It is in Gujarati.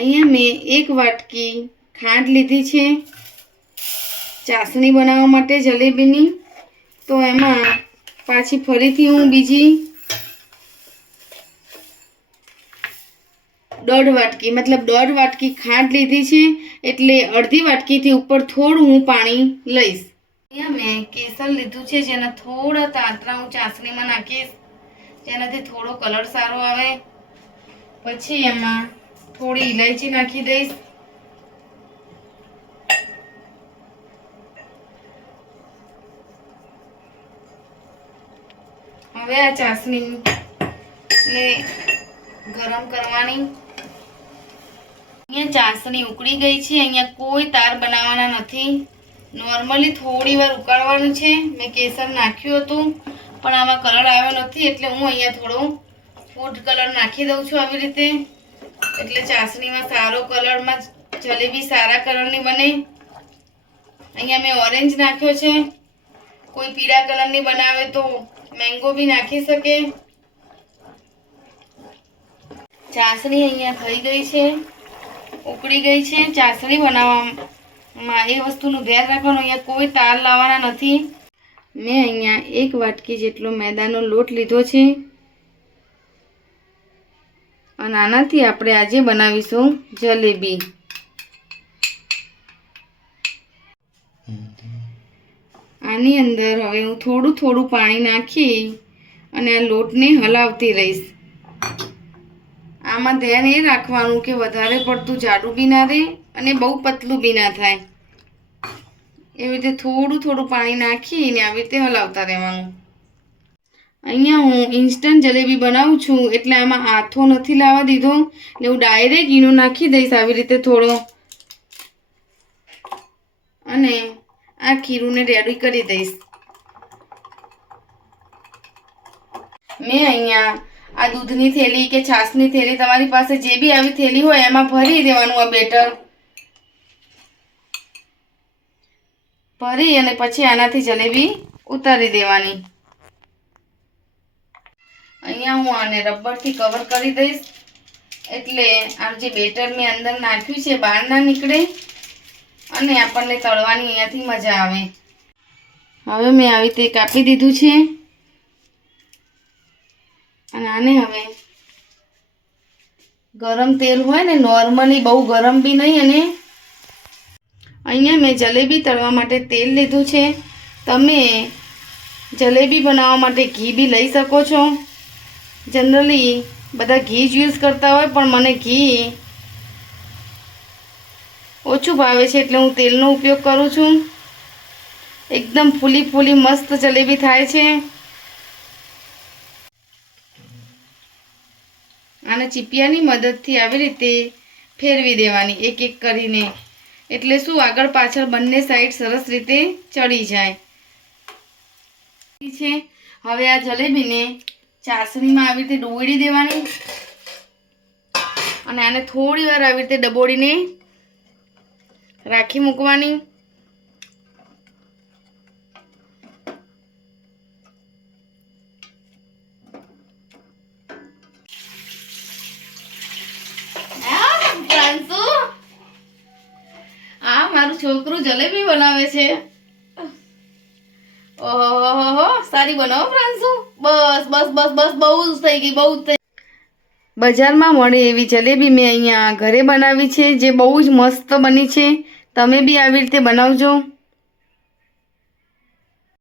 અહીંયા મેં એક વાટકી ખાંડ લીધી છે. ચાસણી બનાવવા માટે જલેબીની. તો એમાં પાછી ફરીથી હું બીજી દોઢ વાટકી, મતલબ દોઢ વાટકી ખાંડ લીધી છે. એટલે અડધી વાટકીથી ઉપર થોડું હું પાણી લઈશ. અહીંયા મેં કેસર લીધું છે, જેના થોડા તાંતરા હું ચાસણીમાં નાખીશ. જેનાથી થોડો કલર સારો આવે. પછી એમાં થોડી ઇલાયચી નાખી દઈશ. હવે આ ચાસણી ને ગરમ કરવાની. અહીંયા ચાસણી ઉકળી ગઈ છે, અહીંયા કોઈ તાર બનાવવાના નથી. નોર્મલી થોડી વાર ઉકાળવાનું છે, મેં કેસર નાખ્યું હતું, પણ આમાં કલર આવ્યો નથી, એટલે હું અહીંયા થોડો ફૂડ કલર નાખી દઉં છું આવી રીતે. એટલે ચાસણીમાં સારો કલરમાં જલેબી સારા કલરની બને. અહીંયા મેં ઓરેન્જ નાખ્યો છે. કોઈ પીળા કલરની બનાવે તો મેંગો બી નાખી શકે. ચાસણી અહીંયા થઈ ગઈ છે. ઉકળી ગઈ છે. ચાસણી બનાવવામાં એ વસ્તુનું ધ્યાન રાખવાનું. અહીંયા કોઈ તાર લાવવાના નથી. મેં અહીંયા એક વાટકી જેટલો મેદાનો લોટ લીધો છે. અને આનાથી આપણે આજે બનાવીશું જલેબી. આની અંદર હવે હું થોડું થોડું પાણી નાખી અને આ લોટને હલાવતી રહીશ. આમાં ધ્યાન એ રાખવાનું કે વધારે પડતું જાડું બી ના રહે અને બહુ પતલું બી ના થાય. એવી રીતે થોડું થોડું પાણી નાખીને આવી રીતે હલાવતા રહેવાનું. અહીંયા હું ઇન્સ્ટન્ટ જલેબી બનાવું છું, એટલે આમાં આથો નથી લાવવા દીધો. એટલે હું ડાયરેક્ટ ઈનો નાખી દઈશ આવી રીતે થોડો. અને આ ખીરુંને રેડી કરી દઈશ. મેં અહીંયા આ દૂધની થેલી કે છાશની થેલી તમારી પાસે જે બી આવી થેલી હોય એમાં ભરી દેવાનું આ બેટર. ભરી અને પછી આનાથી જલેબી ઉતારી દેવાની. અહીંયા હું આને રબરથી કવર કરી દઈશ. એટલે આ જે બેટર મેં અંદર નાખ્યું છે બહાર ના નીકળે. અને આપણને તળવાની અહીંયાથી મજા આવે. હવે મેં આવી રીતે કાપી દીધું છે. અને આને હવે ગરમ તેલ હોય ને નોર્મલી બહુ ગરમ બી નહીં અને અહીંયા મેં જલેબી તળવા માટે તેલ લીધું છે. તમે જલેબી બનાવવા માટે ઘી બી લઈ શકો છો. જનરલી બધા ઘી જ યુઝ કરતા હોય, પણ મને ઘી ઓછું ભાવે છે એટલે હું તેલનો ઉપયોગ કરું છું. એકદમ ફૂલી ફૂલી મસ્ત જલેબી થાય છે. આને ચીપિયાની મદદથી આવી રીતે ફેરવી દેવાની, એક એક કરીને. એટલે શું, આગળ પાછળ બંને સાઈડ સરસ રીતે ચડી જાય. છે. હવે આ જલેબીને ચાસણીમાં આવી રીતે ડોળી દેવાની અને આને થોડી વાર આવી રીતે ડબોડીને રાખી મૂકવાની. આ મારું છોકરું જલેબી બનાવે છે. ઓહો સારી બનાવો પ્રાંશુ. બસ બસ બસ બસ, બહુ જ થઈ ગઈ, બહુ થઈ બજારમાં મળે એવી જલેબી મેં અહીંયા ઘરે બનાવી છે, જે બહુ જ મસ્ત બની છે. તમે બી આવી રીતે બનાવજો.